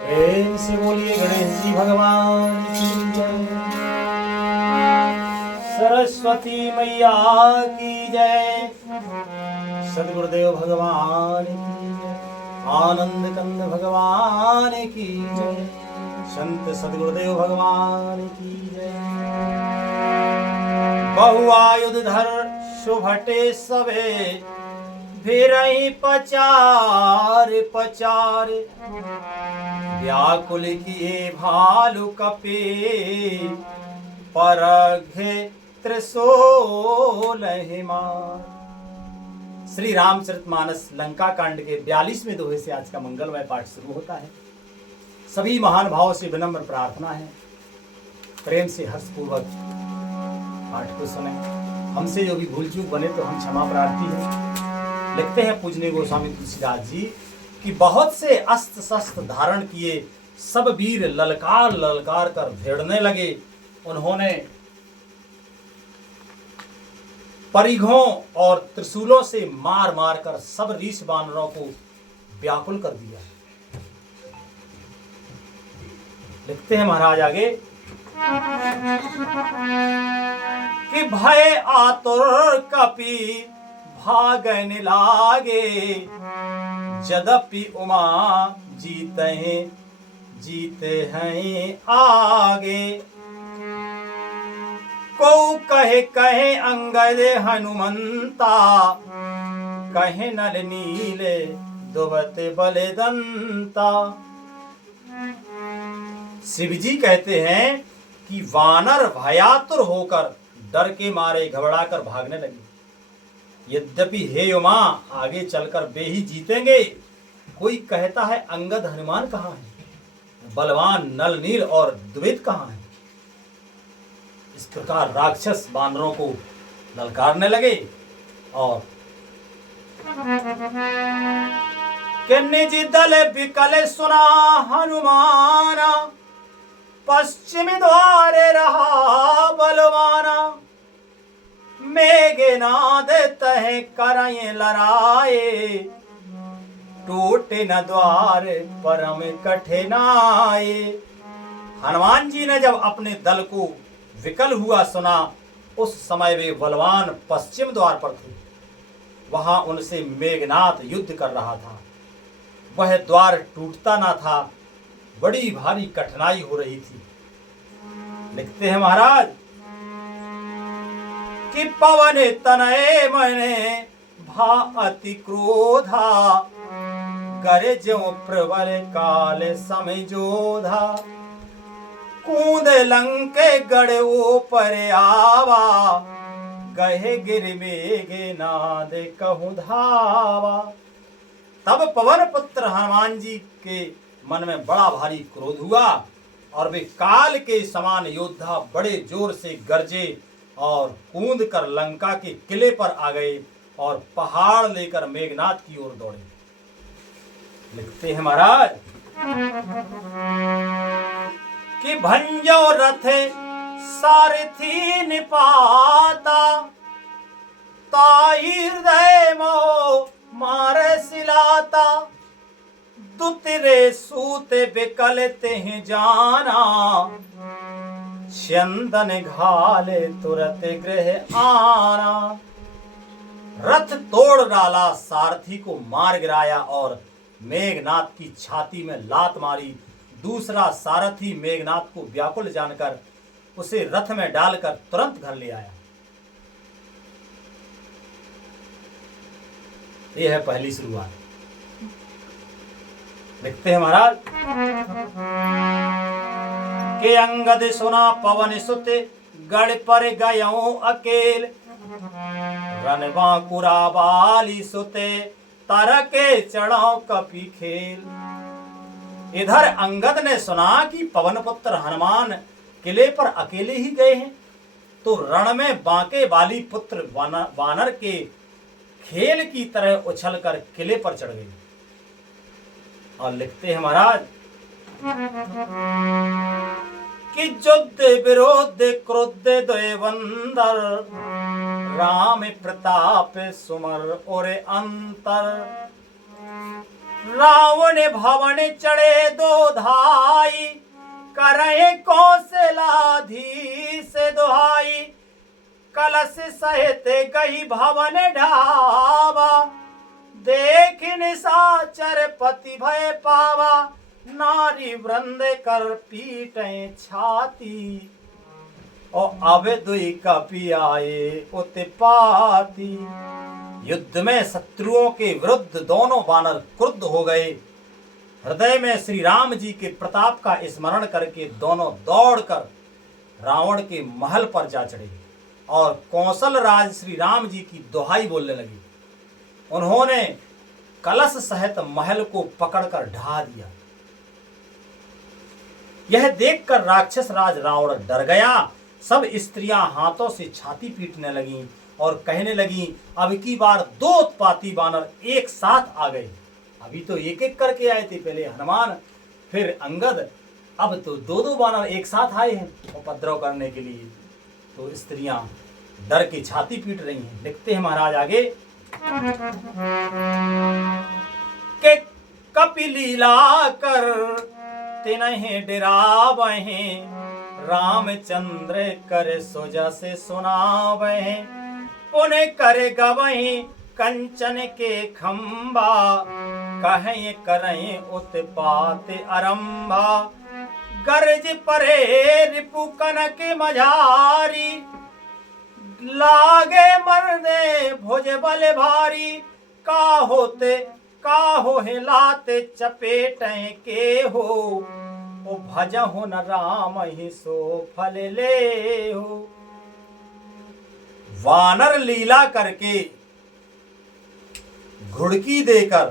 प्रेम से बोलिए गणेश जी भगवान की जय। सरस्वती मैया की जय। सदगुरुदेव भगवान की जय। आनंद कंद भगवान की जय। संत सदगुरुदेव भगवान की जय। बहुआयुधर शुभटे सबे फिरहि पचार पचार। व्याकुल किए भालु कपे परघे त्रिशूल मार। श्री रामचरितमानस लंका कांड के 42वें दोहे से आज का मंगलमय पाठ शुरू होता है। सभी महान भावों से विनम्र प्रार्थना है, प्रेम से हर्षपूर्वक पाठ को सुने। हमसे जो भी भूल चूक बने तो हम क्षमा प्रार्थी हैं। लिखते हैं पूजनीय गोस्वामी तुलसीदास जी कि बहुत से अस्त्र शस्त्र धारण किए सब वीर ललकार ललकार कर भिड़ने लगे। उन्होंने परिघों और त्रिशूलों से मार मार कर सब रीछ बानरों को व्याकुल कर दिया। लिखते हैं महाराज आगे कि भय आतुर कपि भागन लागे। यद्यपि उमा जीते हैं आगे। को कहे कहे अंगद हनुमंता, कहे नल नीले दुबते बलदंता। शिव जी कहते हैं कि वानर भयातुर होकर डर के मारे घबराकर भागने लगे। यद्यपि हे उमा आगे चलकर वे ही जीतेंगे। कोई कहता है अंगद हनुमान कहाँ है, बलवान नल नील और द्वित कहाँ है। इस प्रकार राक्षस बानरों को ललकारने लगे और कि निज दल विकल सुना हनुमाना, पश्चिम द्वारे रहा बलवाना। मेघनाद तह करय लराए, टूटे न द्वार परम कठिनाए। हनुमान जी ने जब अपने दल को विकल हुआ सुना, उस समय वे बलवान पश्चिम द्वार पर थे। वहां उनसे मेघनाद युद्ध कर रहा था। वह द्वार टूटता ना था, बड़ी भारी कठिनाई हो रही थी। लिखते हैं महाराज कि पवन तनय मने भा अति क्रोधा, करे ज्यों प्रबल काल समय जोधा। कूद लंके गढ़ ऊपर आवा, गहे गिर मेघे नाद कहूं धावा। तब पवन पुत्र हनुमान जी के मन में बड़ा भारी क्रोध हुआ और वे काल के समान योद्धा बड़े जोर से गरजे और कूद कर लंका के किले पर आ गए और पहाड़ लेकर मेघनाद की ओर दौड़े। लिखते हैं महाराज कि भंजो रथ सारथी निपाता, ताई हृदय मोह मारे सिलाता। दुतरे सूते बिकल तेह जाना, चंदन घाले तुरत गृह आना। रथ तोड़ डाला, सारथी को मार गिराया और मेघनाद की छाती में लात मारी। दूसरा सारथी मेघनाद को व्याकुल जानकर उसे रथ में डालकर तुरंत घर ले आया। यह है पहली शुरुआत। लिखते हैं महाराज के अंगद सुना पवन सुत, गढ़ पर गयों अकेल। रनबांकुरा बाली सुते, तरके चढ़ाओ कपि खेल। इधर अंगद ने सुना कि पवन पुत्र हनुमान किले पर अकेले ही गए हैं, तो रण में बांके बाली पुत्र वानर के खेल की तरह उछलकर किले पर चढ़ गए। और लिखते हैं महाराज कि युद्ध विरोध क्रुद्ध द्वंदर, राम प्रताप सुमर और अंतर। रावण भवन चढ़े दो धाई, करे कौशलाधीश दुहाई। कलश सहित गई भवन ढावा, देख निशाचर पति भय पावा। नारी वृंद कर पीटे छाती, और अब दुई कपि आए उत्पाती। युद्ध में शत्रुओं के विरुद्ध दोनों वानर क्रुद्ध हो गए। हृदय में श्री राम जी के प्रताप का स्मरण करके दोनों दौड़कर रावण के महल पर जा चढ़े और कौशल राज श्री राम जी की दुहाई बोलने लगे। उन्होंने कलश सहित महल को पकड़कर ढा दिया। यह देखकर राक्षस राज रावण डर गया। सब स्त्रियां हाथों से छाती पीटने लगीं और कहने लगीं, अब की बार दो उत्पाती वानर एक साथ आ गए। अभी तो एक एक करके आए थे, पहले हनुमान फिर अंगद, अब तो दो दो वानर एक साथ आए हैं उपद्रव करने के लिए। तो स्त्रियां डर की छाती पीट रही हैं। लिखते हैं महाराज आगे के कपि लीला कर तिन्हि डरावहे, रामचंद्र कर सोजा से सुनावहे। पुण्य कर गवहि कंचन के खंबा, कहें करें उत्पात आरंभा। गरज परे रिपु कनक मझारी, लागे मरने भुज बल भारी। काहो हिलाते चपेटें के हो, ओ भजहु न राम ही सो फल ले हो। वानर लीला करके घुड़की देकर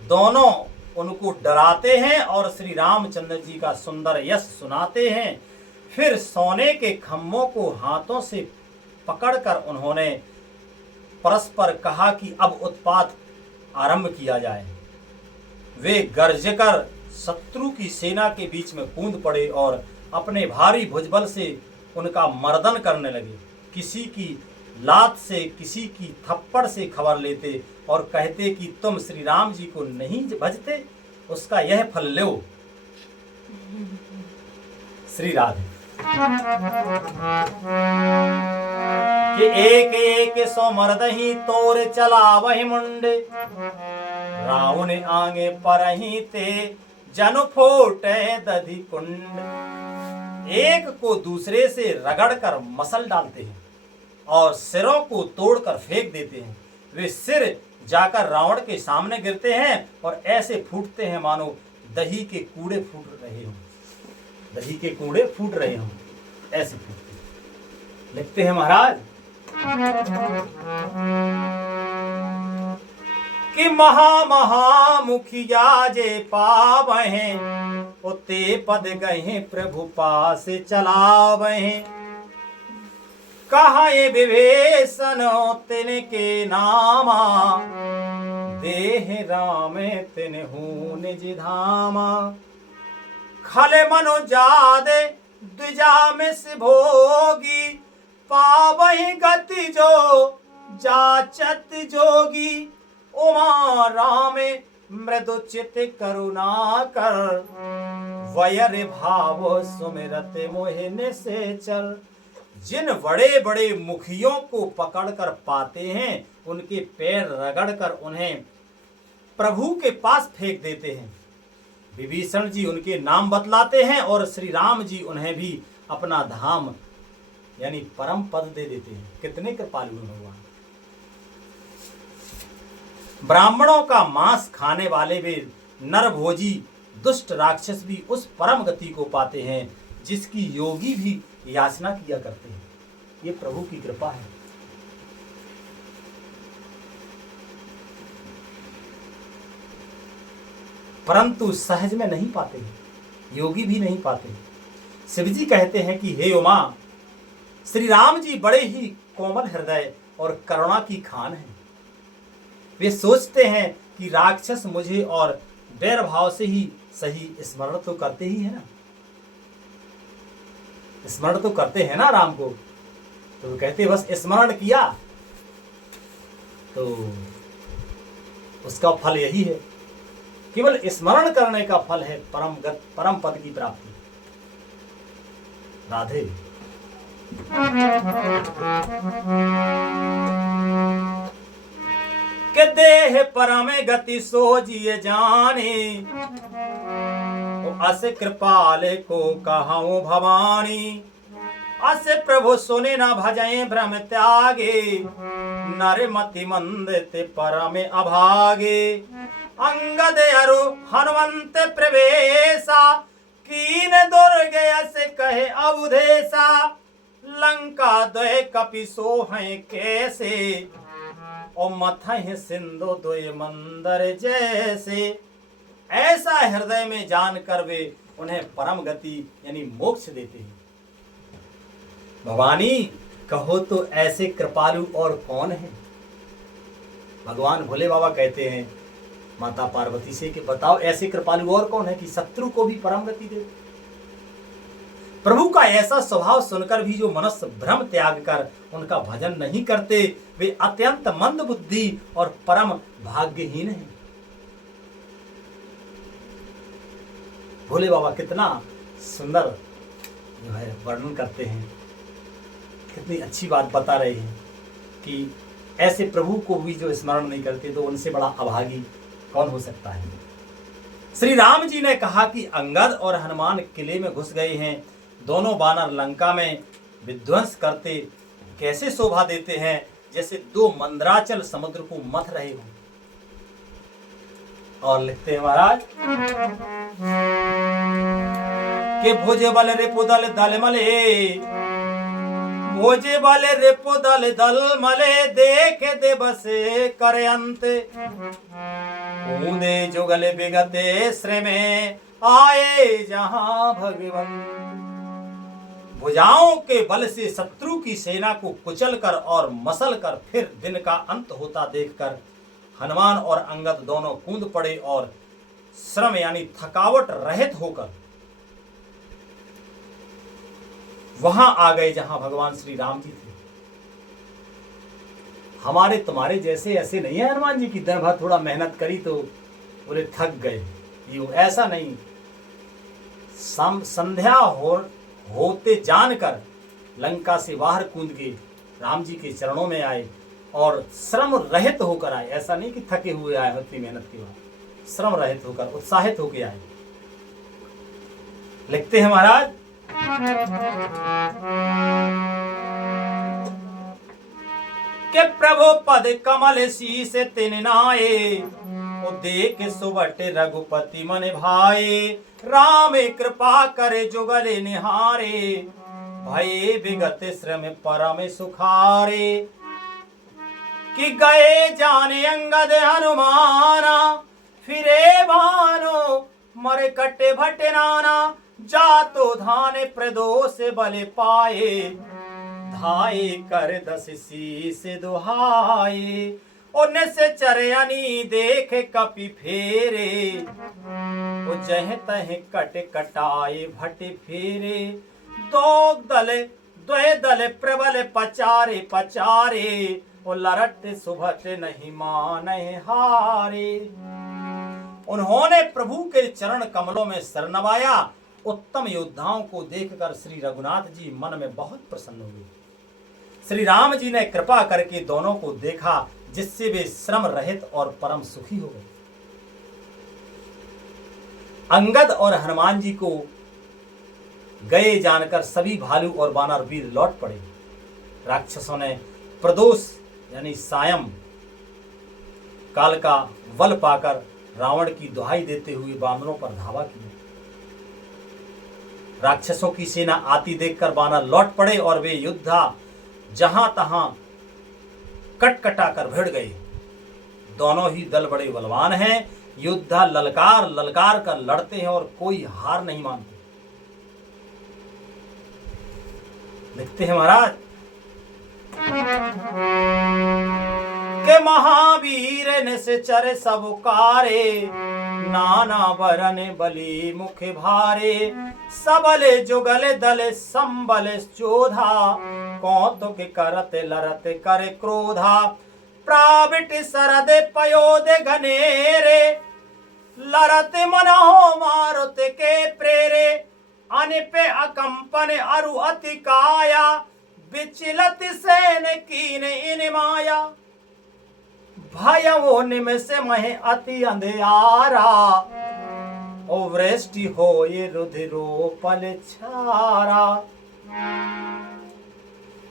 दोनों उनको डराते हैं और श्री रामचंद्र जी का सुंदर यश सुनाते हैं। फिर सोने के खम्भों को हाथों से पकड़कर उन्होंने परस्पर कहा कि अब उत्पात आरंभ किया जाए। वे गरजकर शत्रु की सेना के बीच में कूद पड़े और अपने भारी भुजबल से उनका मर्दन करने लगे। किसी की लात से, किसी की थप्पड़ से खबर लेते और कहते कि तुम श्री राम जी को नहीं भजते, उसका यह फल लो। श्री राधे कि एक एक सो मर्दही तोर चला वही मुंडे, रावण आगे परही ते जन फोटे दधि कुंड। एक को दूसरे से रगड़कर मसल डालते हैं और सिरों को तोड़कर फेंक देते हैं। वे सिर जाकर रावण के सामने गिरते हैं और ऐसे फूटते हैं मानो दही के कूड़े फूट रहे हों। दही के कूड़े फूट रहे हों, ऐसे फूटते हैं। लिखते हैं महाराज कि महा मुखिया जे पावहे, उते पद गहे प्रभु पास चलावहे। कहा ये विभीषण तिनके नामा, देह राम तिनहु निज धामा। खले मनु जादे द्विजा में से भोगी, पावहि गति जो जाचत जोगी। उमा राम मृदु चित करुणा कर, वयर भाव सुमिरत मोहिन से चल। जिन बड़े बड़े मुखियों को पकड़कर पाते हैं, उनके पैर रगड़कर उन्हें प्रभु के पास फेंक देते हैं। विभीषण जी उनके नाम बतलाते हैं और श्री राम जी उन्हें भी अपना धाम यानी परम पद दे देते हैं। कितने कृपालु भगवान। ब्राह्मणों का मांस खाने वाले वे नरभोजी दुष्ट राक्षस भी उस परम गति को पाते हैं जिसकी योगी भी याचना किया करते हैं। ये प्रभु की कृपा है। परंतु सहज में नहीं पाते, योगी भी नहीं पाते। शिव जी कहते हैं कि हे उमा, श्री राम जी बड़े ही कोमल हृदय और करुणा की खान हैं। वे सोचते हैं कि राक्षस मुझे और बैर भाव से ही सही स्मरण तो करते ही है ना, स्मरण तो करते हैं ना राम को। तो वे कहते बस स्मरण किया तो उसका फल यही है केवल स्मरण करने का फल है परम पद की प्राप्ति। राधे। के देह परम गति सो जिय जाने, अस कृपाल को कहाऊं भवानी। अस प्रभु सुने न भजय भ्रम त्यागे, नर मति मंद ते परम अभागे। अंगद अरु हनुमंत प्रवेशा, कीन दुर्ग अस कहे अवधेशा। लंका द्वय कपि सोहै कैसे, और मथहि सिंधु द्वय मंदर जैसे। ऐसा हृदय में जानकर वे उन्हें परम गति यानी मोक्ष देते हैं। भवानी कहो तो ऐसे कृपालु और कौन है? भगवान भोले बाबा कहते हैं माता पार्वती से कि बताओ ऐसे कृपालु और कौन है कि शत्रु को भी परम गति दे। प्रभु का ऐसा स्वभाव सुनकर भी जो मनुष्य भ्रम त्याग कर उनका भजन नहीं करते, वे अत्यंत मंद बुद्धि और परम भाग्यहीन हैं। भोले बाबा कितना सुंदर जो है वर्णन करते हैं, कितनी अच्छी बात बता रहे हैं कि ऐसे प्रभु को भी जो स्मरण नहीं करते तो उनसे बड़ा अभागी कौन हो सकता है। श्री राम जी ने कहा कि अंगद और हनुमान किले में घुस गए हैं। दोनों बानर लंका में विध्वंस करते कैसे शोभा देते हैं, जैसे दो मंदराचल समुद्र को मथ रहे हो। और लिखते हैं महाराज के भुज बल रिपुदल दल मले, भोजे बल रिपुदल दल मले। देखे दे बसे करे अंत, ऊंदे जुगल बिगते श्रे में आए जहां भगवंत। भुजाओं के बल से शत्रु की सेना को कुचल कर और मसल कर फिर दिन का अंत होता देखकर हनुमान और अंगद दोनों कूद पड़े और श्रम यानी थकावट रहित होकर वहां आ गए जहां भगवान श्री राम जी थे। हमारे तुम्हारे जैसे ऐसे नहीं है हनुमान जी की दिन भर थोड़ा मेहनत करी तो बोले थक गए, ये ऐसा नहीं। संध्या होते जानकर लंका से बाहर कूद के राम जी के चरणों में आए और श्रम रहित होकर आए। ऐसा नहीं कि थके हुए आए इतनी मेहनत के बाद, श्रम रहित होकर उत्साहित होकर आए। लिखते हैं महाराज के प्रभु पद कमल शीस तिन नाये, ओ देख सुबट रघुपति मन भाए। राम कृपा करे जुगले निहारे, भये विगत श्रम परम सुखारे। कि गए जाने अंगद हनुमाना, फिरे भानो मरे कटे भटे नाना। जातो धाने प्रदोष बल पाए, धाये कर दस शीस दुहाए। उन से चरयानी देख कपि फेरे, ओ जह तह कट कटाए भट फेरे। दो दल द्वय दल प्रबल पचारे पचारे, ओ लरट सुभट नहीं माने हारे। उन्होंने प्रभु के चरण कमलों में सर नवाया। उत्तम योद्धाओं को देखकर श्री रघुनाथ जी मन में बहुत प्रसन्न हुए। श्री राम जी ने कृपा करके दोनों को देखा, जिससे वे श्रम रहित और परम सुखी हो गए। अंगद और हनुमान जी को गए जानकर सभी भालू और वानर वीर लौट पड़े। राक्षसों ने प्रदोष यानी सायं काल का बल पाकर रावण की दुहाई देते हुए वानरों पर धावा किया। राक्षसों की सेना आती देखकर वानर लौट पड़े और वे युद्धा जहां तहां कटकटा कर भिड़ गए। दोनों ही दल बड़े बलवान हैं। युद्धा ललकार ललकार कर लड़ते हैं और कोई हार नहीं मानते। लिखते हैं महाराज के महावीर ने से चर सब कारे, नाना बरन बली मुख भारे। सबल जुगल दल संबल चोधा, कौतुक करत लरत कर क्रोधा। प्राविट सरद पयोद घनेरे, लरत मनो मारुत के प्रेरे अन पे अकंपन अरु अति काया विचलत सेन कीन इन माया भय वो निमिष महे अति अंधियारा ओ वृष्टि हो ये रुधिरोपल छारा।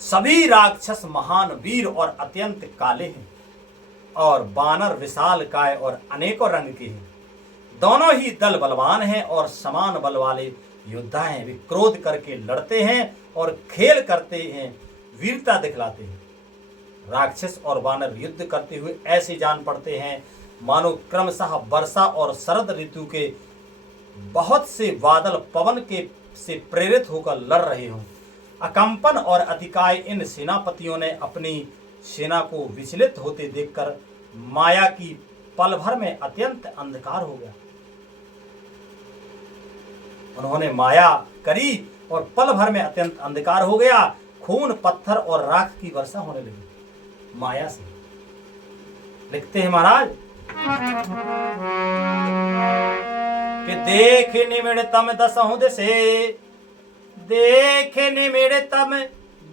सभी राक्षस महान वीर और अत्यंत काले हैं और बानर विशाल काय और अनेकों रंग के हैं। दोनों ही दल बलवान हैं और समान बल वाले योद्धा हैं। वे क्रोध करके लड़ते हैं और खेल करते हैं, वीरता दिखलाते हैं। राक्षस और बानर युद्ध करते हुए ऐसे जान पड़ते हैं मानो क्रमशः वर्षा और शरद ऋतु के बहुत से बादल पवन के से प्रेरित होकर लड़ रहे हों। अकंपन और अतिकाय इन सेनापतियों ने अपनी सेना को विचलित होते देखकर माया की पल भर में अत्यंत अंधकार हो गया। उन्होंने माया करी और पल भर में अत्यंत अंधकार हो गया। खून, पत्थर और राख की वर्षा होने लगी माया से। लिखते हैं महाराज कि देख निमिड़तम दसहु दिसे, देख निमिड़तम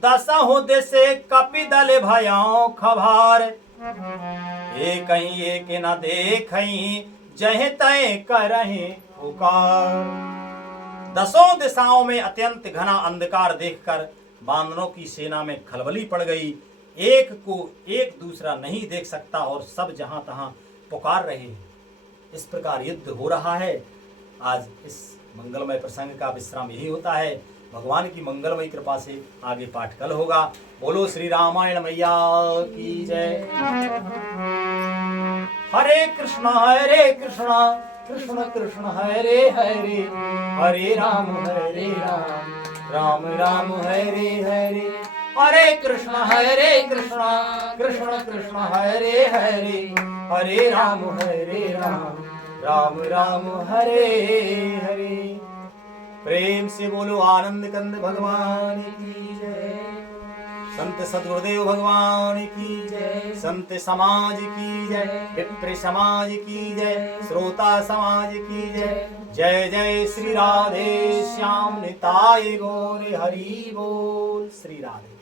दसहु दिसे कपि दल भयाओ खभार। एक एक न देखई जह तय करहि पुकार। दसों दिशाओं में अत्यंत घना अंधकार देखकर बानरों की सेना में खलबली पड़ गई। एक को एक दूसरा नहीं देख सकता और सब जहां तहां पुकार रहे हैं। इस प्रकार युद्ध हो रहा है। आज इस मंगलमय प्रसंग का विश्राम यही होता है। भगवान की मंगलमय कृपा से आगे पाठ कल होगा। बोलो श्री रामायण मैया की जय। हरे कृष्णा कृष्ण कृष्ण हरे हरे, हरे राम राम राम हरे हरे। हरे कृष्ण कृष्ण कृष्ण हरे हरे, हरे राम राम राम हरे हरे। प्रेम से बोलो आनंद कंद भगवान की जय। संत सद्गुरुदेव भगवान की जय। संत समाज की जय। विप्र समाज की जय। श्रोता समाज की जय। जय जय श्री राधे श्याम निताय गौर हरि बोल। श्री राधे।